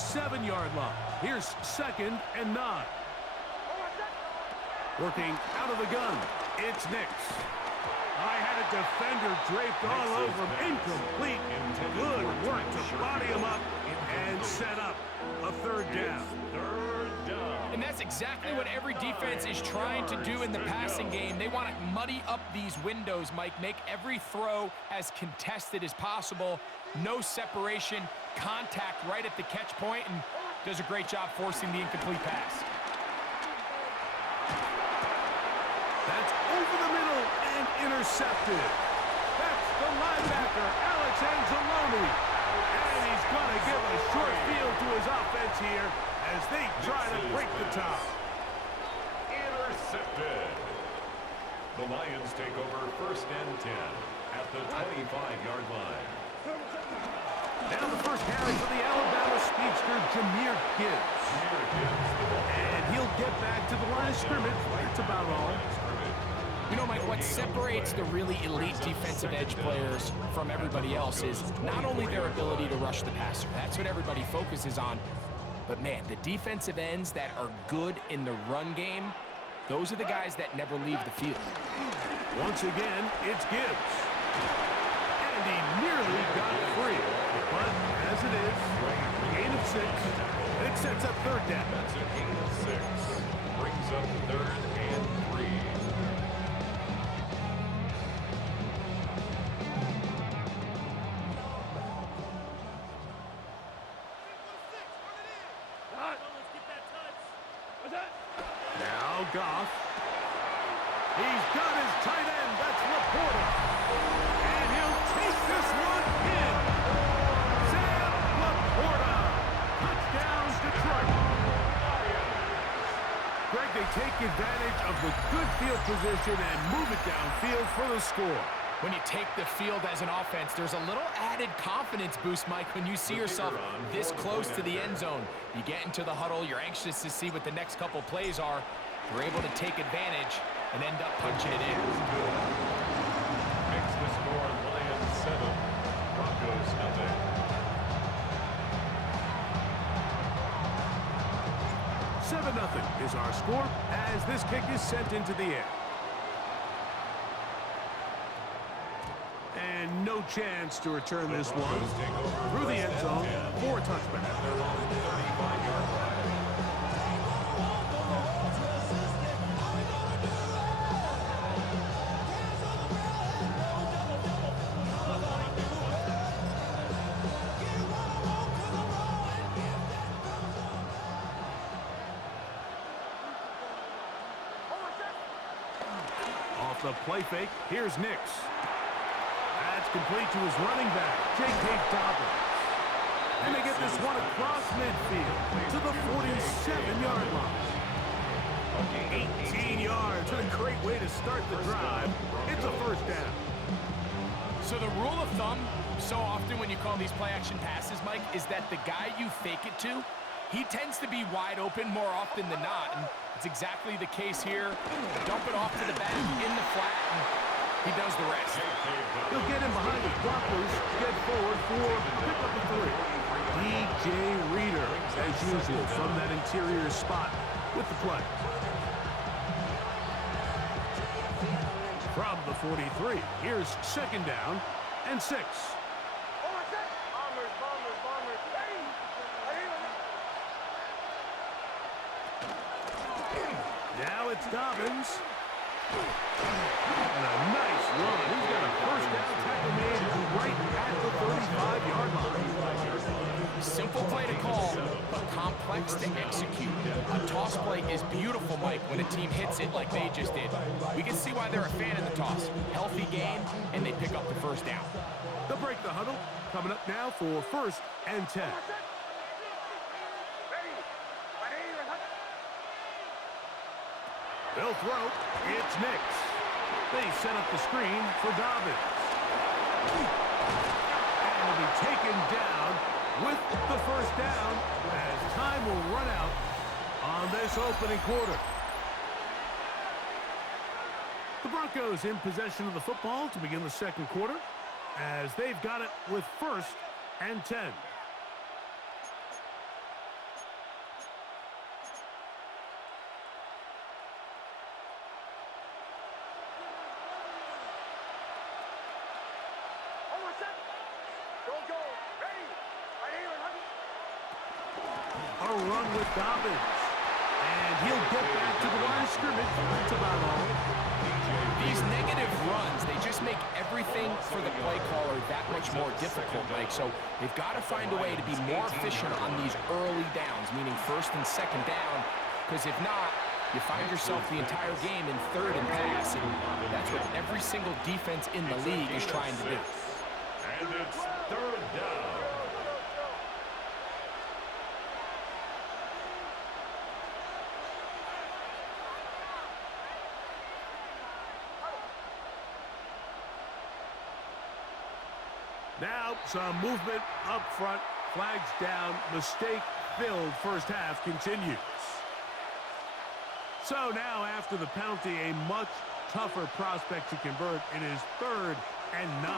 47-yard line. Here's 2nd and 9. Working out of the gun, it's Nix. I had a defender draped all over him. Incomplete. Good work to body him up and set up a 3rd down. And that's exactly what every defense is trying to do in the passing game. They want to muddy up these windows, Mike, make every throw as contested as possible. No separation, contact right at the catch point, and does a great job forcing the incomplete pass. That's over the middle and intercepted. That's the linebacker, Alex Anzalone. And he's going to give a short field to his offense here as they try to break the top. Intercepted. The Lions take over 1st and 10 at the 25-yard line. Now the first carry for the Alabama speedster, Jahmyr Gibbs. And he'll get back to the line of scrimmage. That's about all. You know, Mike, what separates the really elite defensive edge players from everybody else is not only their ability to rush the passer. That's what everybody focuses on. But, man, the defensive ends that are good in the run game, those are the guys that never leave the field. Once again, it's Gibbs. And he nearly got free. But as it is, gain of 6. It sets up 3rd down. That's a gain of 6. Brings up 3rd and 3. Now Goff. He's got his tight end. That's Laporta. And he'll take this one in. Sam Laporta. Touchdown, Detroit. Greg, they take advantage of the good field position and move it downfield for the score. When you take the field as an offense, there's a little added confidence boost, Mike, when you see yourself this close to the end zone. You get into the huddle, you're anxious to see what the next couple plays are. You're able to take advantage and end up punching it in. Makes the score Lions 7, Broncos nothing. 7-0 is our score as this kick is sent into the air. And no chance to return this one through the end zone for a touchback. Off the play fake, here's Nix. That's complete to his running back, J.K. Dobbins. And they get this one across midfield to the 47-yard line. 18 yards, and a great way to start the drive. It's a 1st down. So the rule of thumb, so often when you call these play-action passes, Mike, is that the guy you fake it to, he tends to be wide open more often than not. And it's exactly the case here. Dump it off to the back in the flat, and he does the rest. He'll get him behind his blockers, get forward for pickup of 3. DJ Reader, as usual, from that interior spot with the play. From the 43, here's 2nd down and 6. Now it's Dobbins. And a nice run. He's got a 1st down tackle made right at the 35-yard line. Simple play to call, but complex to execute. A toss play is beautiful, Mike, when a team hits it like they just did. We can see why they're a fan of the toss. Healthy game, and they pick up the 1st down. They'll break the huddle. Coming up now for 1st and 10. They'll throw. It's Nix. They set up the screen for Dobbins. And will be taken down with the 1st down as time will run out on this opening quarter. The Broncos in possession of the football to begin the 2nd quarter as they've got it with 1st and 10. run with Dobbins. And he'll get back to the line of scrimmage. That's about all. These negative runs, they just make everything for the play caller that much more difficult, Mike. So they've got to find a way to be more efficient on these early downs, meaning first and second down, because if not, you find yourself the entire game in third and pass, and that's what every single defense in the league is trying to do. And it's third down. Now, some movement up front. Flags down. Mistake-filled first half continues. So now, after the penalty, a much tougher prospect to convert. It is 3rd and 9.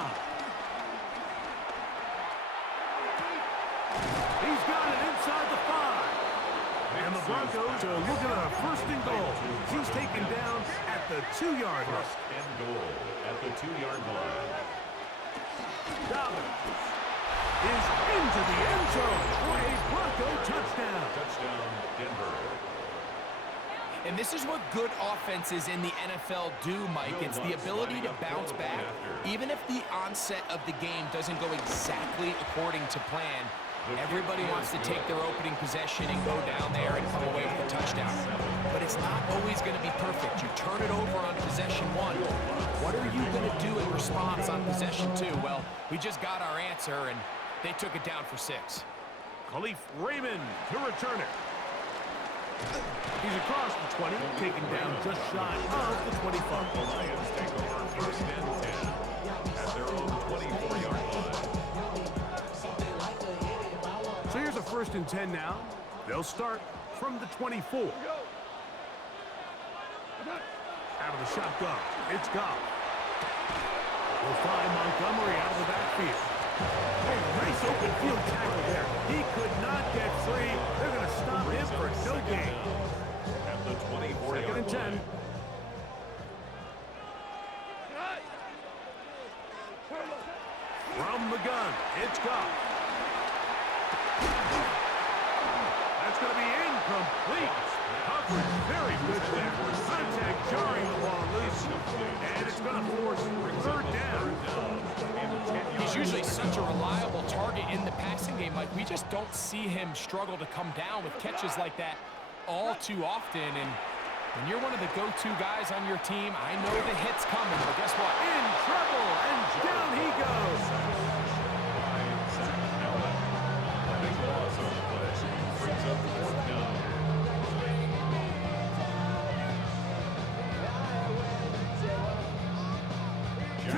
He's got it inside the 5. And the Broncos are looking at a 1st and goal. He's taken down at the 2-yard line. 1st and goal at the 2-yard line. Dobbins is into the end zone for a Bronco touchdown. Touchdown, Denver. And this is what good offenses in the NFL do, Mike. It's the ability to bounce back. Even if the onset of the game doesn't go exactly according to plan, everybody wants to take their opening possession and go down there and come away with a touchdown. But it's not always going to be perfect. You turn it over on possession 1. What are you going to do in response on possession 2? Well, we just got our answer, and they took it down for 6. Khalif Raymond to return it. He's across the 20, taken down just shy of the 25. The Lions take over 1st and 10 at their own 24-yard line. So here's a 1st and 10 now. They'll start from the 24. Out of the shotgun, it's Goff. We'll find Montgomery out of the backfield. Oh, nice open field tackle there. He could not get free. They're going to stop him for no gain. At the 24-yard 2nd and 10. line. From the gun, it's Goff. That's going to be incomplete. Coverage very good there. Contact jarring the ball loose. And it's going to force 3rd down. He's usually such a reliable target in the passing game. Like, we just don't see him struggle to come down with catches like that all too often. And when you're one of the go-to guys on your team, I know the hit's coming, but guess what? In trouble, and down he goes. Big loss on the play. Brings up 4th down.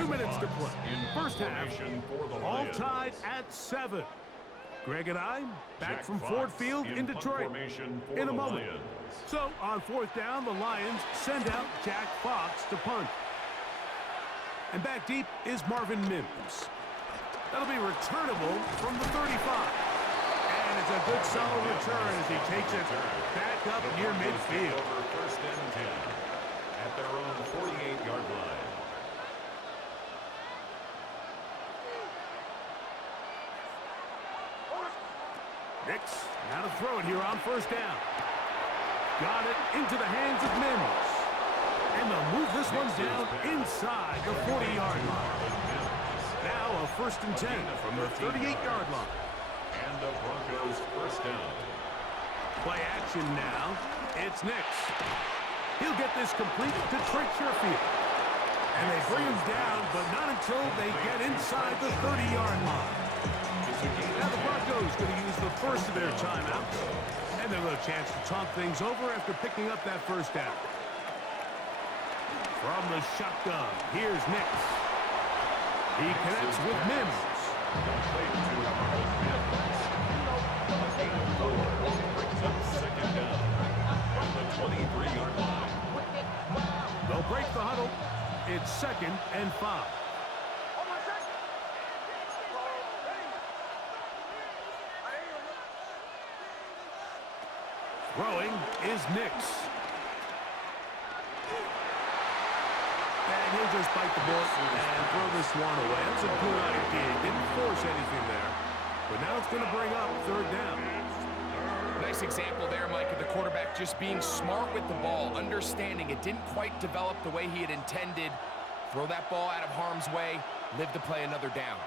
Minutes to play. First half, all tied at 7. Greg and I back from Ford Field in Detroit in a moment. So on 4th down, the Lions send out Jack Fox to punt. And back deep is Marvin Mims. That'll be returnable from the 35. And it's a good solid return as he takes it back up near midfield. Over 1st and 10 at their own 48-yard line. Nix, now to throw it here on 1st down. Got it into the hands of Mims. And they'll move this one down inside the 40-yard line. Now a 1st and 10 from the 38-yard line. And the Broncos 1st down. Play action now. It's Nix. He'll get this complete to Trent Sherfield. And they bring him down, but not until they get inside the 30-yard line. Now the Broncos going to use the first of their timeouts. And they'll have a chance to talk things over after picking up that 1st down. From the shotgun, here's Nix. He connects with Mims. Brings up 2nd down on the 23-yard line. They'll break the huddle. It's 2nd and 5. Throwing is Nix. And he'll just bite the bullet and throw this one away. That's a good idea. Didn't force anything there. But now it's going to bring up 3rd down. Nice example there, Mike, of the quarterback just being smart with the ball, understanding it didn't quite develop the way he had intended. Throw that ball out of harm's way, live to play another down.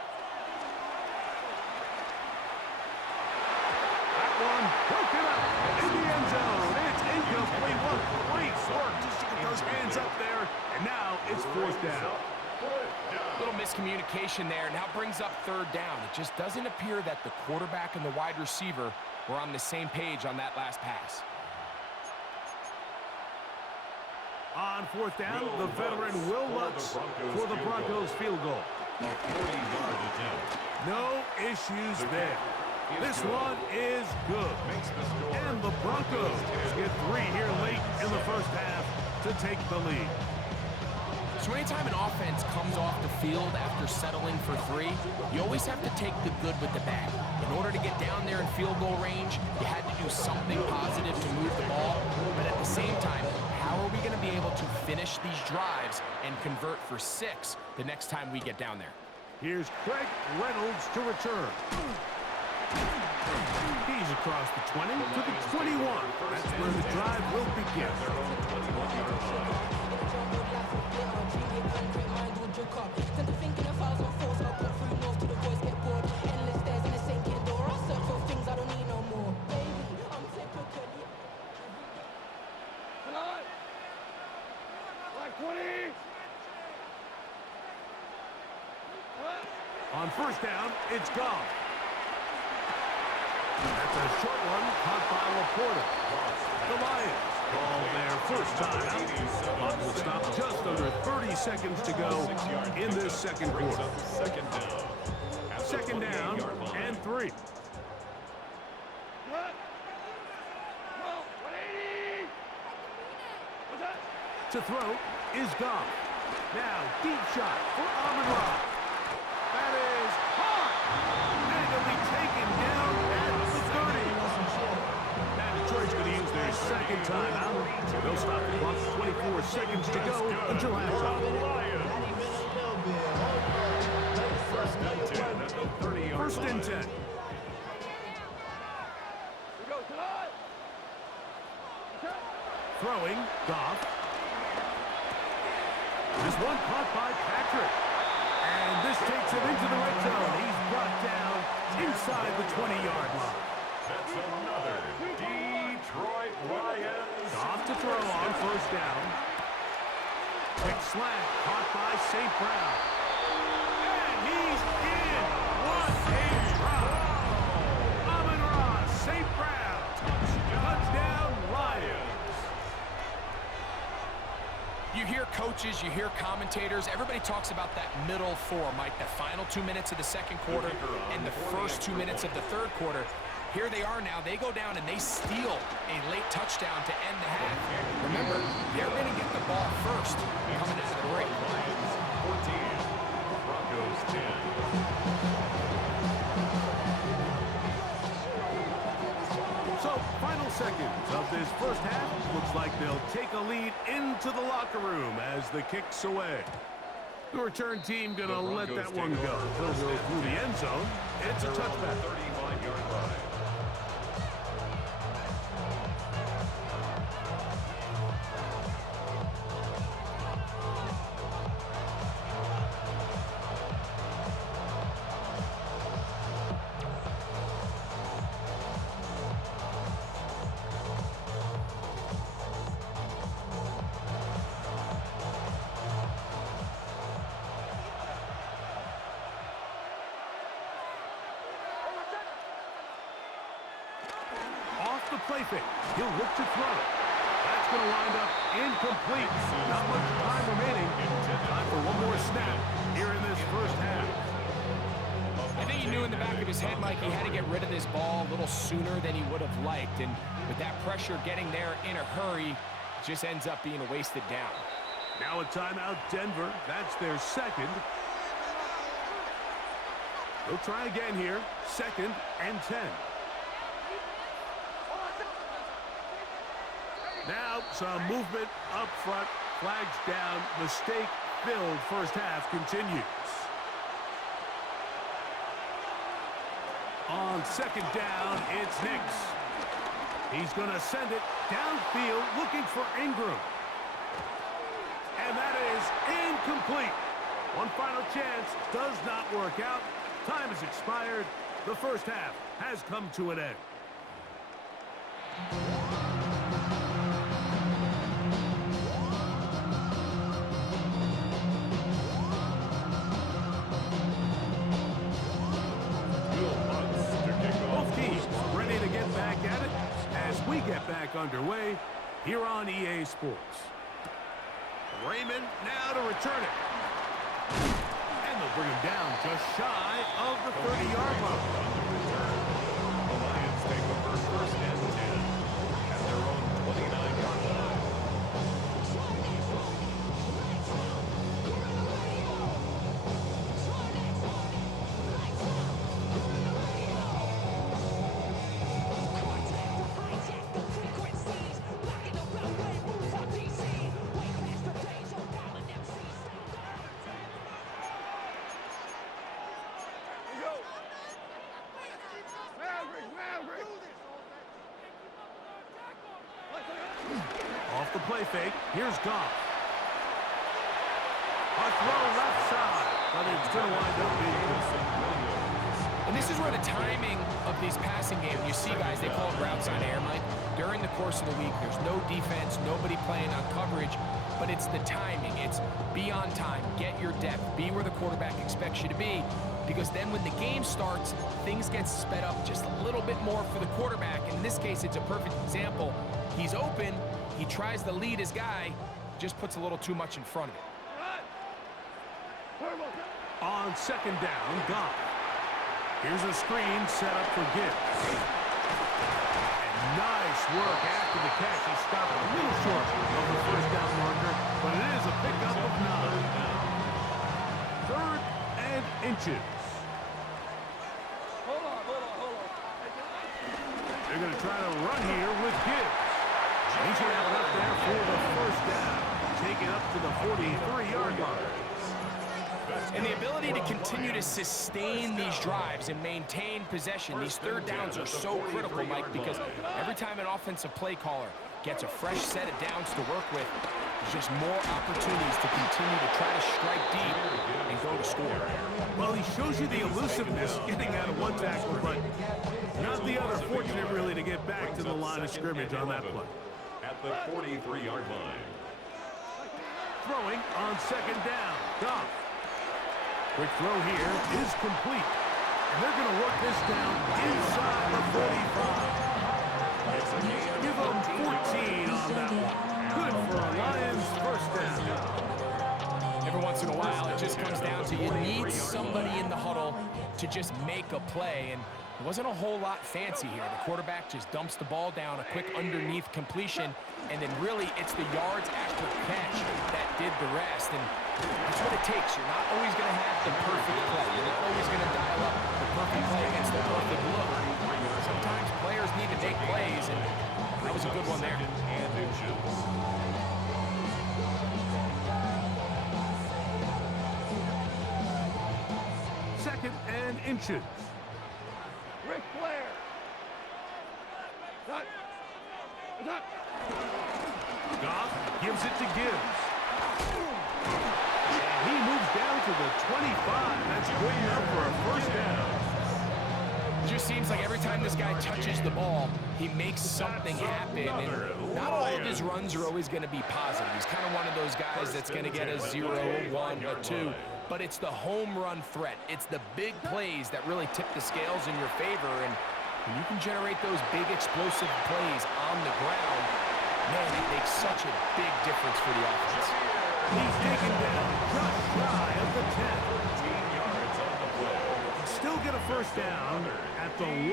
That one broken up in the end zone. It's incomplete. What great work just to get those hands up there. And now it's fourth down. Little miscommunication there. Now brings up third down. It just doesn't appear that the quarterback and the wide receiver were on the same page on that last pass. On fourth down, the veteran Will Lutz for the Broncos field goal. No issues there. This one is good. And the Broncos get 3 here late in the first half to take the lead. So anytime an offense comes off the field after settling for 3, you always have to take the good with the bad. In order to get down there in field goal range, you had to do something positive to move the ball. But at the same time, how are we going to be able to finish these drives and convert for 6 the next time we get down there? Here's Craig Reynolds to return. He's across the 20 to the 21. That's where the drive will begin. On first down, it's gone. That's a short one caught by Laporta. The Lions call their first time out. Clock will stop just under 30 seconds to go in this second quarter. Second down and 3. To throw is gone. Now deep shot for Amon-Ra. That is hard. And it'll be taken down at the 30. Now Detroit's going to use their second timeout. They'll stop the clock. 24 seconds to go until halftime. First and 10. Throwing, Goff. This one caught by Patrick. And this takes him into the red zone. He's brought down inside the 20-yard line. That's another Detroit Lions. Off to throw on first down. Quick slant caught by St. Brown. And he's in. What a drop. Amon-Ra, St. Brown. Touchdown Lions. You hear coaches, you hear commentators, everybody talks about that middle 4, Mike, the final 2 minutes of the second quarter and the first 2 minutes of the third quarter. Here they are now. They go down and they steal a late touchdown to end the half. Remember, they're going to get the ball first coming out of the break. Lions 14, Broncos 10. So, final seconds of this first half. Looks like they'll take a lead into the locker room as the kick's away. The return team going to let that one go. They'll go through the end zone. It's a touchback. 35-yard line. The play fake. He'll look to throw. That's going to wind up incomplete. Not much time remaining. Time for one more snap here in this first half. I think he knew in the back of his head, Mike, he had to get rid of this ball a little sooner than he would have liked. And with that pressure getting there in a hurry, it just ends up being a wasted down. Now a timeout, Denver. That's their second. They'll try again here. Second and 10. Now some movement up front. Flags down. Mistake-filled first half continues. On second down, it's Nix. He's going to send it downfield looking for Ingram. And that is incomplete. One final chance does not work out. Time has expired. The first half has come to an end. Both teams ready to get back at it as we get back underway here on EA Sports. Raymond now to return it. And they'll bring him down just shy of the 30-yard line. The Lions take over first and 10 at their own 29-yard line. Off the play fake, here's Goff. A throw left side, but it's going to wind up being And this is where the timing of these passing games, you see guys, they call it routes on air, Mike. During the course of the week, there's no defense, nobody playing on coverage, but it's the timing. It's be on time, get your depth, be where the quarterback expects you to be, because then when the game starts, things get sped up just a little bit more for the quarterback. And in this case, it's a perfect example. He's open, he tries to lead his guy, just puts a little too much in front of it. on second down. Goff. Here's a screen set up for Gibbs. And nice work after the catch. He stopped a little short of the first down marker, but it is a pickup of 9. Third and inches. Hold on. They're going to try to run here with Gibbs. He should have it up there for the first down. Take it up to the 43-yard line. And the ability to continue to sustain these drives and maintain possession, these third downs are so critical, Mike, because every time an offensive play caller gets a fresh set of downs to work with, there's just more opportunities to continue to try to strike deep and go to score. Well, he shows you the elusiveness getting out of one tackle, but not the other. Fortunate, really, to get back to the line of scrimmage on that play. At the 43-yard line. Throwing on second down. Goff. Quick throw here is complete. And they're going to work this down inside the 45. Give them 14 on that one. Good for a Lions first down. Every once in a while, it just comes down to you need somebody in the huddle to just make a play. And it wasn't a whole lot fancy here. The quarterback just dumps the ball down, a quick underneath completion, and then really it's the yards after catch that did the rest. And that's what it takes. You're not always going to have the perfect play. You're not always going to dial up the perfect play against the perfect look. Sometimes players need to make plays, and that was a good one there. And inches. Second and inches. Ric Flair. Goff gives it to Gibbs. And he moves down to the 25. That's good enough for a first down. It just seems like every time this guy touches the ball, he makes something happen. And not all of his runs are always going to be positive. He's kind of one of those guys that's going to get a 0, a 1, a 2. But it's the home run threat. It's the big plays that really tip the scales in your favor. And when you can generate those big explosive plays on the ground, man, it makes such a big difference for the offense. He's taken down just shy of the 10. 15 yards on the play. Still get a first down at the 1.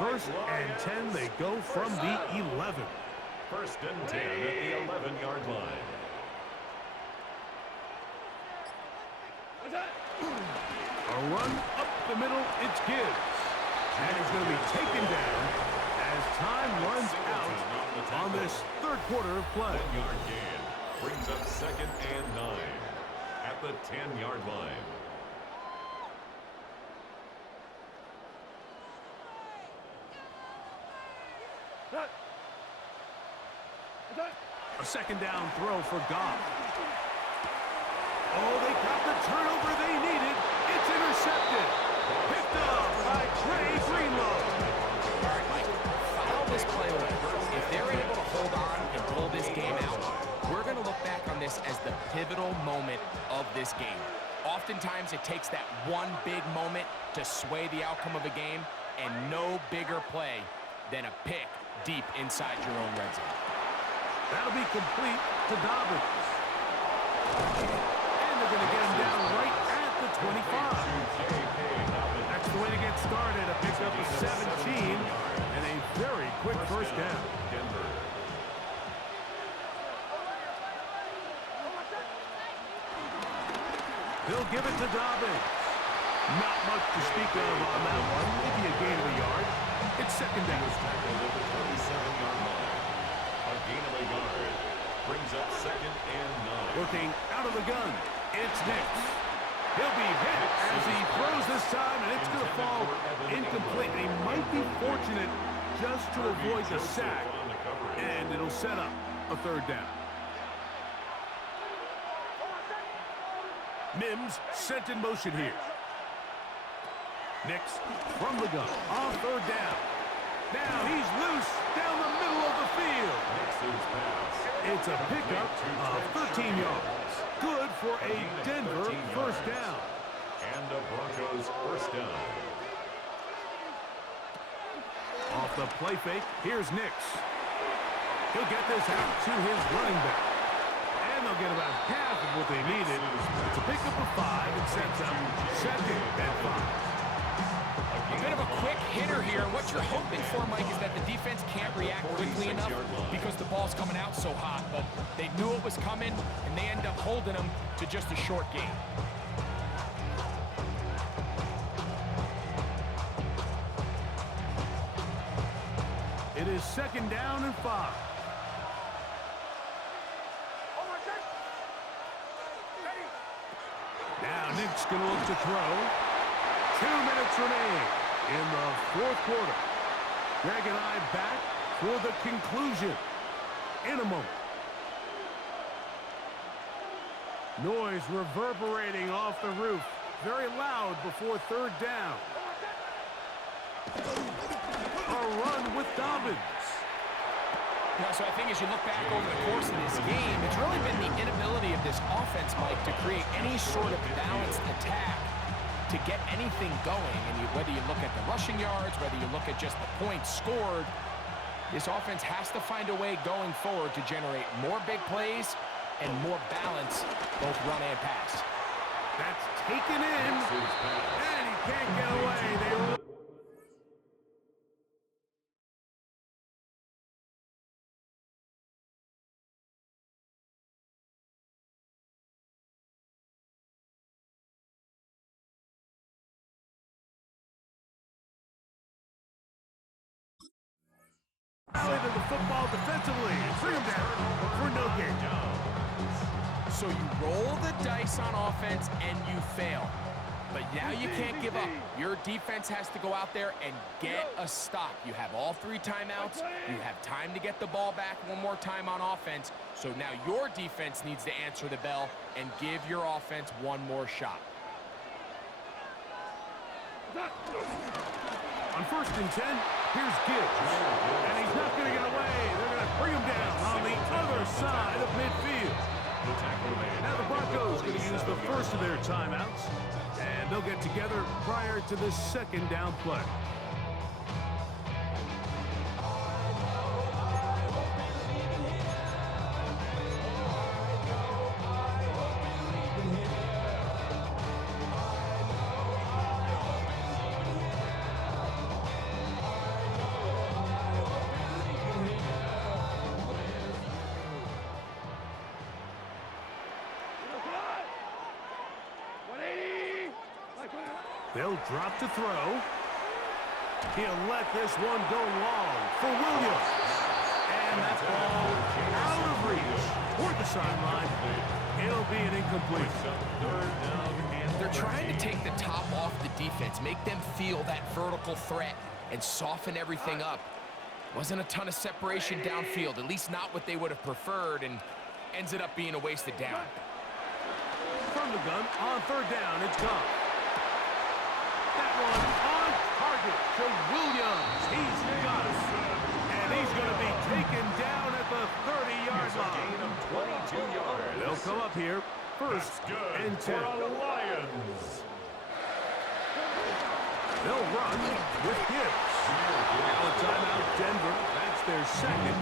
First and 10, they go from the 11. First and 10 at the 11-yard line. A run up the middle, it's Gibbs. And he's going to be taken down as time runs out on this third quarter of play. 1-yard gain brings up second and 9 at the 10-yard line. A second down throw for Goff. Oh, they got the turnover they needed. It's intercepted. Picked up by Trey Greenlow. All right, Mike, follow this play away. If they're able to hold on and pull this game out, we're going to look back on this as the pivotal moment of this game. Oftentimes, it takes that one big moment to sway the outcome of a game, and no bigger play than a pick deep inside your own red zone. That'll be complete to Dobbins. And they're going to get him down right at the 25. That's the way to get started. A pickup of 17 and a very quick first down. They'll give it to Dobbins. Not much to speak of on that one. Maybe a gain of a yard. It's second down. A gain of a yard brings up 2nd and 9. Working out of the gun. It's Nix. He'll be hit as he throws this time, and it's going to fall incomplete. He might be fortunate just to avoid the sack, and it'll set up a third down. Mims sent in motion here. Nix from the gun on third down. Now he's loose down the middle of the field. It's a pickup of 13 yards. Good for a Denver first down. And the Broncos first down. Off the play fake, here's Nix. He'll get this out to his running back. And they'll get about half of what they needed. It's a pickup of 5 and sets up 2nd and 5. A bit of a quick hitter here. What you're hoping for, Mike, is that the defense can't react quickly enough because the ball's coming out so hot. But they knew it was coming, and they end up holding them to just a short gain. It is 2nd down and 5. Now Nick's going to look to throw. 2 minutes remain in the fourth quarter. Greg and I back for the conclusion in a moment. Noise reverberating off the roof. Very loud before third down. A run with Dobbins. So I think as you look back over the course of this game, it's really been the inability of this offense, Mike, to create any sort of balanced attack to get anything going. And whether you look at the rushing yards, whether you look at just the points scored, this offense has to find a way going forward to generate more big plays and more balance, both run and pass. That's taken in, and he can't get away. Out of the football defensively and bring him down for no gain. So you roll the dice on offense and you fail. But now you can't give up. Your defense has to go out there and get a stop. You have all 3 timeouts. You have time to get the ball back one more time on offense. So now your defense needs to answer the bell and give your offense one more shot. On 1st and 10, here's Gibbs. And he's not going to get away. They're going to bring him down on the other side of midfield. Now the Broncos going to use the first of their timeouts. And they'll get together prior to the 2nd down play. They'll drop to throw. He'll let this one go long for Williams. And that ball out of reach toward the sideline. It'll be an incomplete. They're trying to take the top off the defense, make them feel that vertical threat, and soften everything up. Wasn't a ton of separation downfield, at least not what they would have preferred, and ends it up being a wasted down. From the gun on third down, it's gone. That one on target to Williams. He's got it. And he's going to be taken down at the 30-yard line. Gain of 22 yards. They'll come up here first and 10. For the Lions. They'll run with Gibbs. Now a timeout, Denver. That's their second.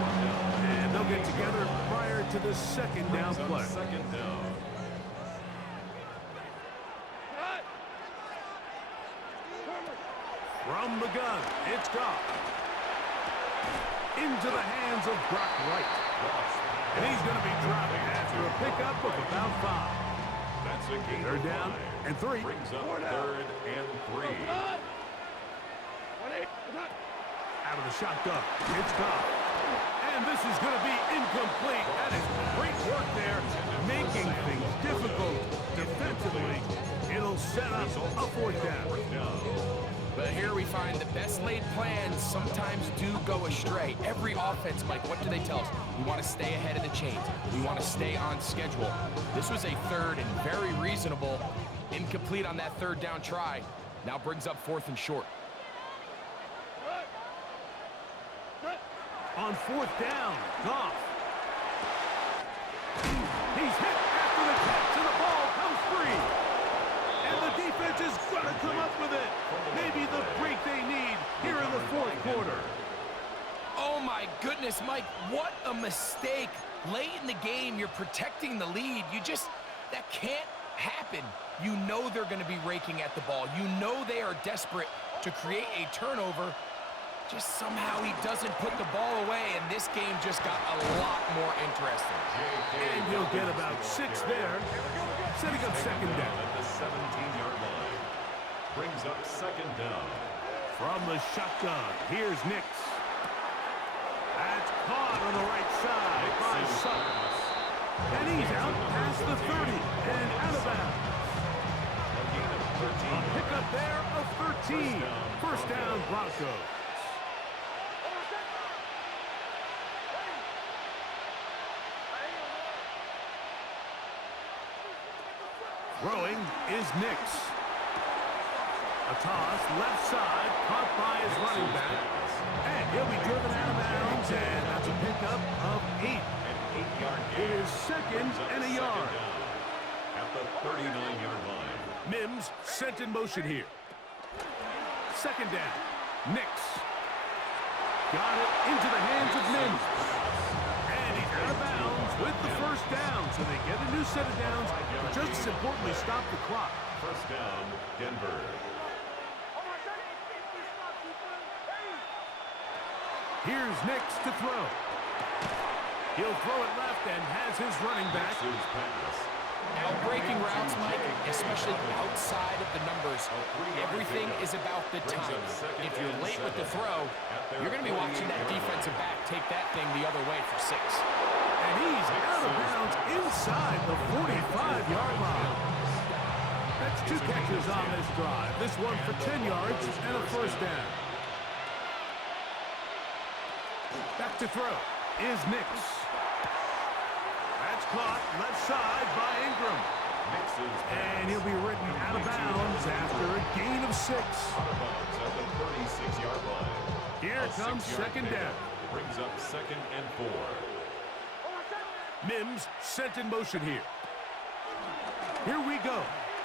And they'll get together prior to the second down play. Second down. From the gun, it's Goff. Into the hands of Brock Wright. And he's going to be dropping after a pickup of about 5. That's a gain. Third down and 3. Brings up third and 3. Out of the shotgun, it's Goff. And this is going to be incomplete. That is great work there, making things difficult defensively. It'll set up a fourth down. But here we find the best laid plans sometimes do go astray. Every offense, Mike, what do they tell us? We want to stay ahead of the chains. We want to stay on schedule. This was a third and very reasonable. Incomplete on that third down try. Now brings up fourth and short. On fourth down, Goff. He's hit after the catch, and the ball comes free. And the defense is going to come up with it. Maybe the break they need here in the fourth quarter. Oh, my goodness, Mike, what a mistake. Late in the game, you're protecting the lead. That can't happen. You know they're going to be raking at the ball. You know they are desperate to create a turnover. Just somehow he doesn't put the ball away, and this game just got a lot more interesting. And he'll get about 6 there, setting up second down. At the 17-yard line. Brings up second down. From the shotgun, here's Nix. That's caught on the right side by Sutton. And he's out past the 30 and out of bounds. A gain of 13. A pickup there of 13. First down, Broncos. Throwing is Nix. A toss, left side, caught by his running back. And he'll be driven out of bounds, and that's a pickup of 8. An 8-yard gain. It is second and a yard. At the 39-yard line. Mims sent in motion here. Second down. Nix. Got it into the hands of Mims. And he's out of bounds with the first down. So they get a new set of downs, but just as importantly, stop the clock. First down, Denver. Here's Nix to throw. He'll throw it left and has his running back. Nix's pass. Now breaking routes, Mike, especially outside of the numbers, everything is about the timing. If you're late with the throw, you're going to be watching that defensive back take that thing the other way for 6. And he's out of bounds inside the 45-yard line. That's 2 catches on this drive. This one for 10 yards and a first down. Back to throw is Nix. That's caught left side by Ingram. And he'll be written out of bounds after a gain of 6. Out of bounds at the 36-yard line. Here comes second down. Brings up second and 4. Mims sent in motion here. Here we go.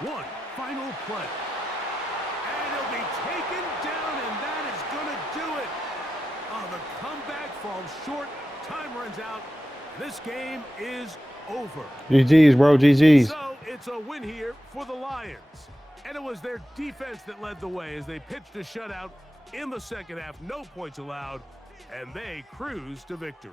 One final play. And he'll be taken down, and that is going to do it. Oh, the comeback falls short. Time runs out. This game is over. GG's, bro. GG's. So it's a win here for the Lions. And it was their defense that led the way as they pitched a shutout in the second half. No points allowed, and they cruised to victory.